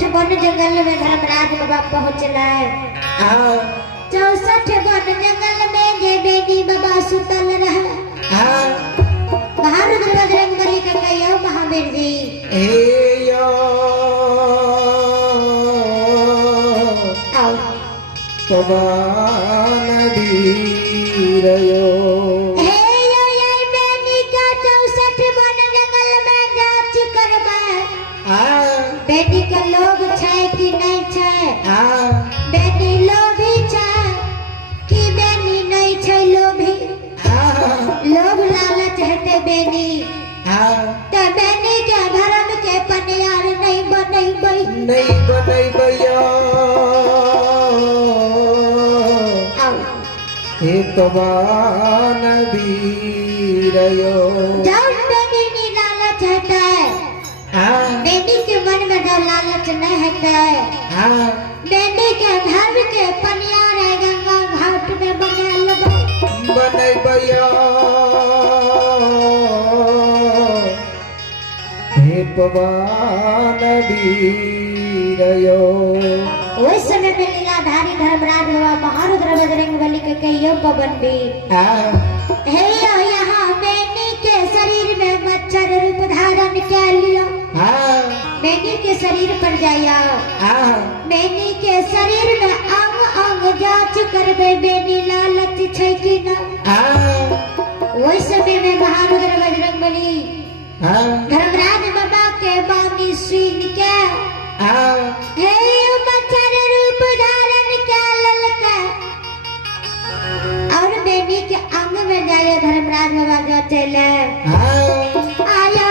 64 one जंगल में धर्मराज बाबा पहुँचला। 64 one जंगल में जे बेटी बाबा सुतल रहे। महारुद्र बजरंग बली के कहियो महावीर जी आओ पवन धीरयो बेटी के लोग छै कि नहीं छै? बेटी लोभी छै कि बेनी नहीं छै लोभी? लोभ लालच हेते बेनी ते बेनी के धर्म के पनियार नहीं बनैबै। नहीं बनैबै हे पवन धीरयो। जब बेनी नी लालच हेते, बेटी के मन में जो लालच नहीं है, बेटी के धर्म के पनियार गंगा घाट में बनैबै हे पवन धीरयो। उस समय में लीलाधारी धर्मराज बाबा महारुद्र बजरंग बली के कहियो पवन वीर हे यहाँ बेटी के शरीर में मच्छर रूप धारण कर लियो। बेटी के शरीर पर जाया, बेटी के शरीर में अंग अंग जांच करबे बेटी लालच छै कि न। ओइ समय में महारुद्र बजरंग बली धर्मराज बाबा के बानी सुन के हे मच्छर रूप धारण के ललका और बेटी के अंग में जाए धर्मराज बाबा जो चले आया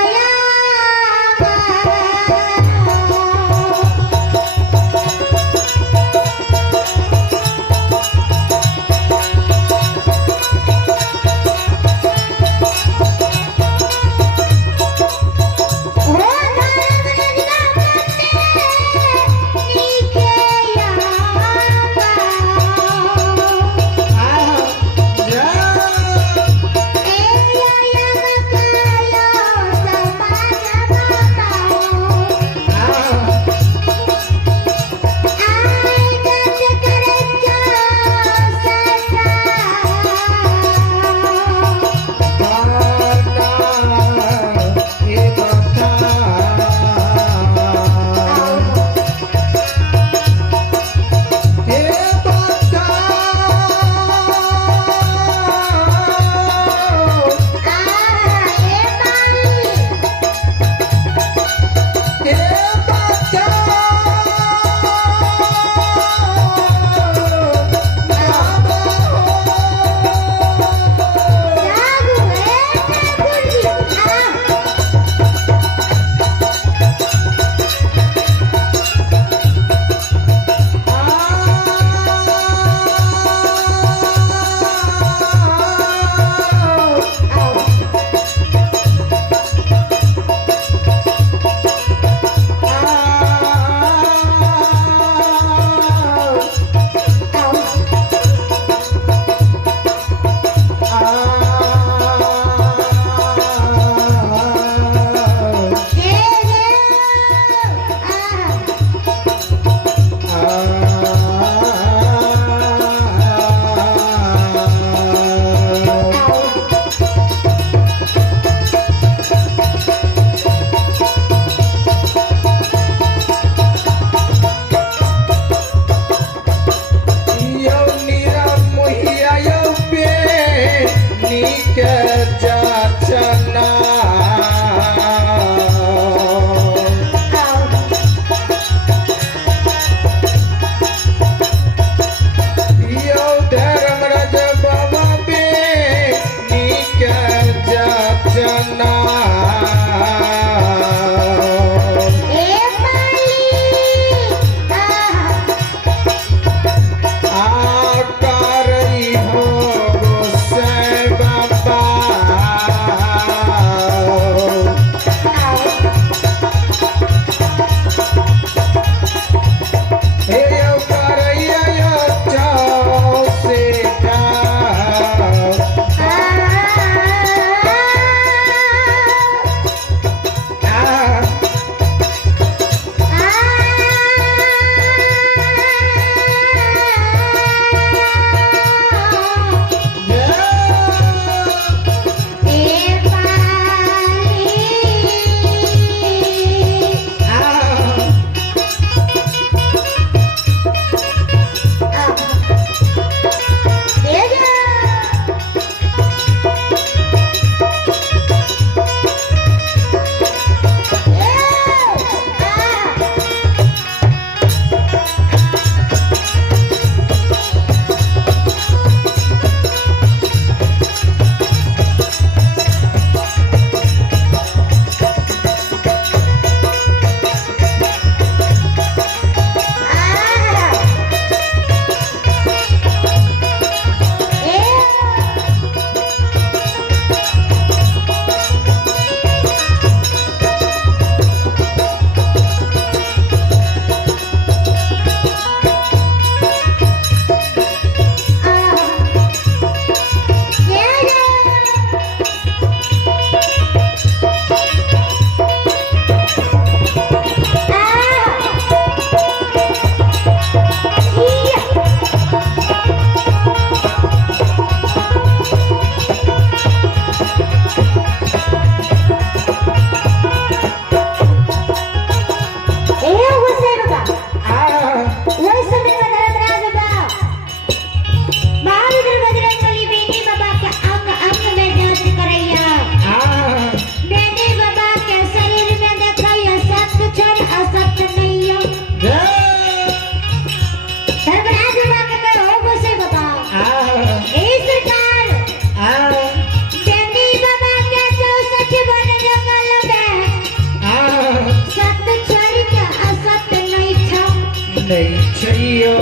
जियो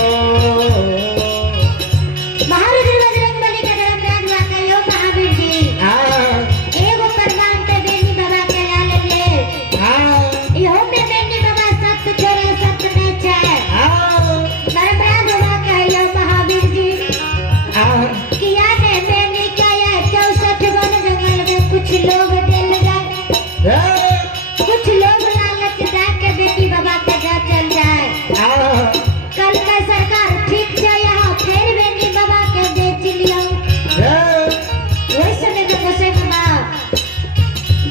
महारुद्र बजरंगबली का धर्मराज वाका यो महावीर जी एगो परवान पे बेनी बाबा के लाल ले यो में बेनी बाबा सत्य छोड़े सत्य नहीं छे धर्मराज वाका यो महावीर जी किया ने बेनी का ये 64 वन जंगल में कुछ लोग दिल गए कुछ लोग लालच जाके बेनी बाबा के जा चल जाए कल का सरकार ठीक से यहाँ फिर बेनी बाबा के बेच लिया वही समय में गोसाई बाबा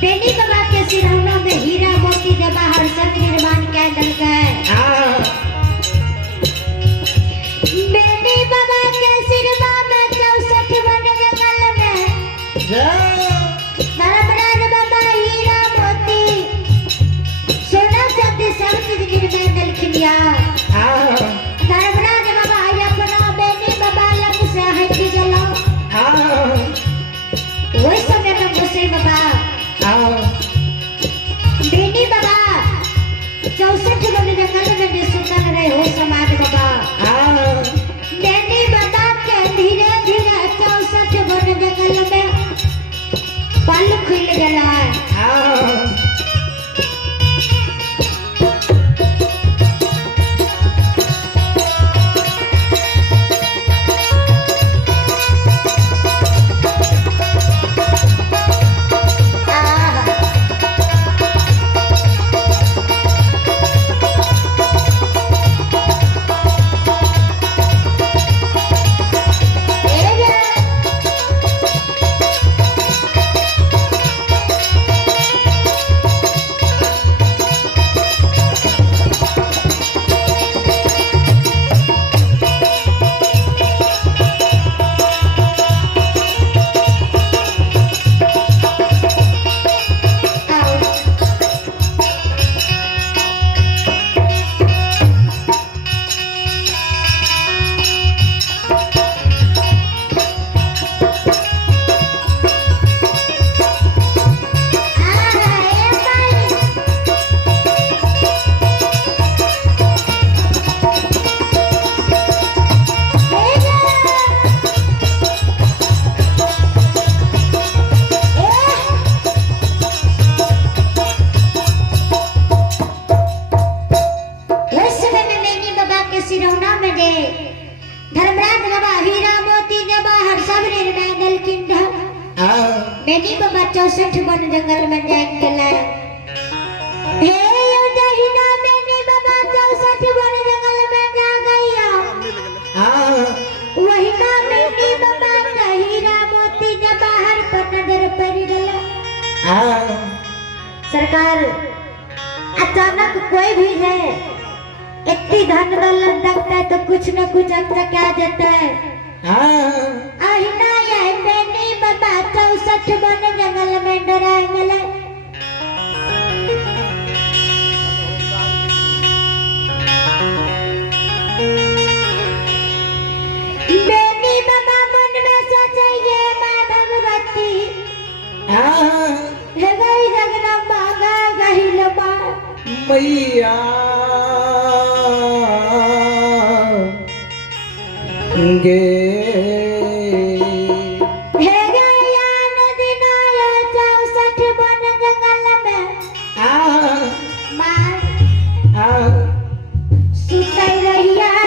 बेनी बाबा के सिरौना में हीरा मोती जवाहर सब निर्माण कर दल गए बेनी बाबा के सिरौना में 64 वन जंगल में धर्मराज बाबा हीरा मोती सोना चांदी सब चीज निर्माण दल खिलिया धर्मराज बाबा अपना बेनी बाबा लग से हट गया वही समय में गोसाई बाबा बेनी बाबा 64 वन जंगल में भी सुतल रहे हो समाज बाबा बेनी बाबा के धीरे धीरे 64 वन जंगल में पल खुल गया सिरौना में दे धर्मराज बाबा हीरा मोती जवाहर सब निर्णय दल किंड बेनी बाबा 64 वन जंगल में जान गेला हे यो जहिना बेनी बाबा 64 वन जंगल में जा गया वही ना बेनी बाबा का हीरा मोती जवाहर पर नजर पड़ गया सरकार अचानक कोई भी है इतनी धन दौलत देखता है तो कुछ न कुछ अंतर क्या जाता है आहिना ये बेनी बाबा 64 वन जंगल में डरा मिले बेनी बाबा मन में सोचे ये माँ भगवती हे गई जगदम्बा गई लबा मैया गे हे गया नदी नाया 64 वन जंगल में माँ सुतई रही है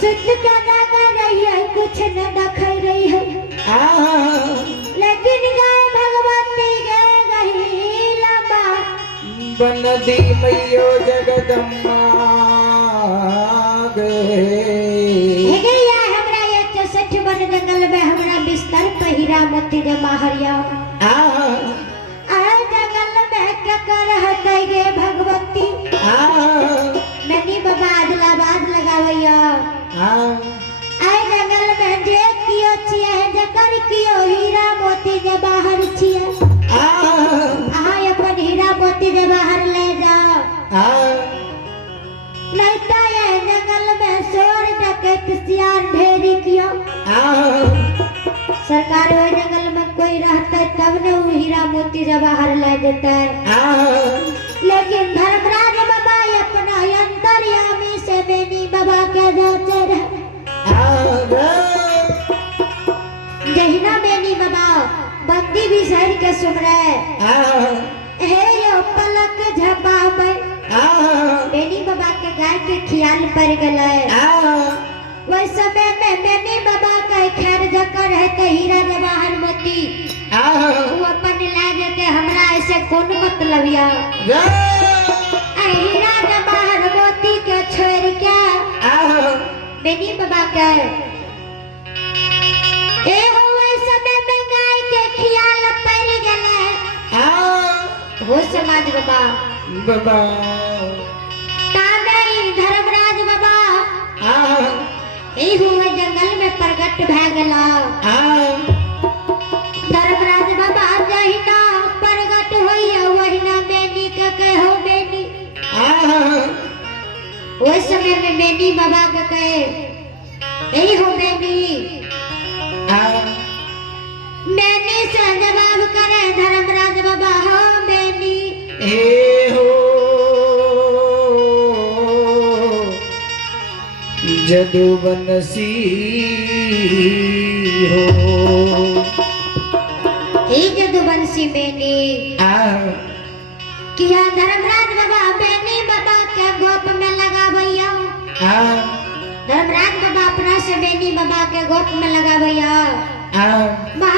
सुत के जागा रही है कुछ न देख रही है लेकिन गाय भगवती गई लंबा बन दी मैयो जगदम्बा गे हमरा ये 64 वन जंगल में हमरा बिस्तर पे हीरा मोती जवाहरिया जंगल में ककर हते गे भगवती बेनी बाबा आदिलाबाद लगावैया जंगल में जे कियो छिए जकर कियो हीरा मोती जवाहर छिए अपन हीरा मोती जवाहर ले जाओ नहीं तो ये जंगल में चोर डकैत सियार ढेरी किया सरकार वो जंगल में कोई रहता तब न वो हीरा मोती जवाहर ले देता है लेकिन धर्मराज बाबा अपना अंतर्यामी से बेनी बाबा के नंदी भी शहर के सुमरे हे यो पलक झपावे बेनी बाबा के गाय के खियाल पर गले वही समय में बेनी बाबा का खैर जकर है के हीरा जवाहर मोती वो अपन लागे के हमरा ऐसे कौन मतलब या हीरा जवाहर मोती के छोड़ के बेनी बाबा के ए हुए समय में गाय के खियाल पर गले हो समाज बाबा बाबा तामे धर्मराज बाबा हुए जंगल में प्रकट भै गला धर्मराज बाबा जहिना प्रकट होइया वहिना बेनी के कहो बेनी उस समय में बेनी बाबा के कहे यही हो बेनी बेनी से जवाब करे धर्मराज बाबा हो बेनी जदुवंशी हो जदुवंशी बेनी किया धर्मराज बाबा बेनी बाबा के गोप में लगा भैया धर्मराज बाबा अपना से बेनी बाबा के गोप में लगा भैया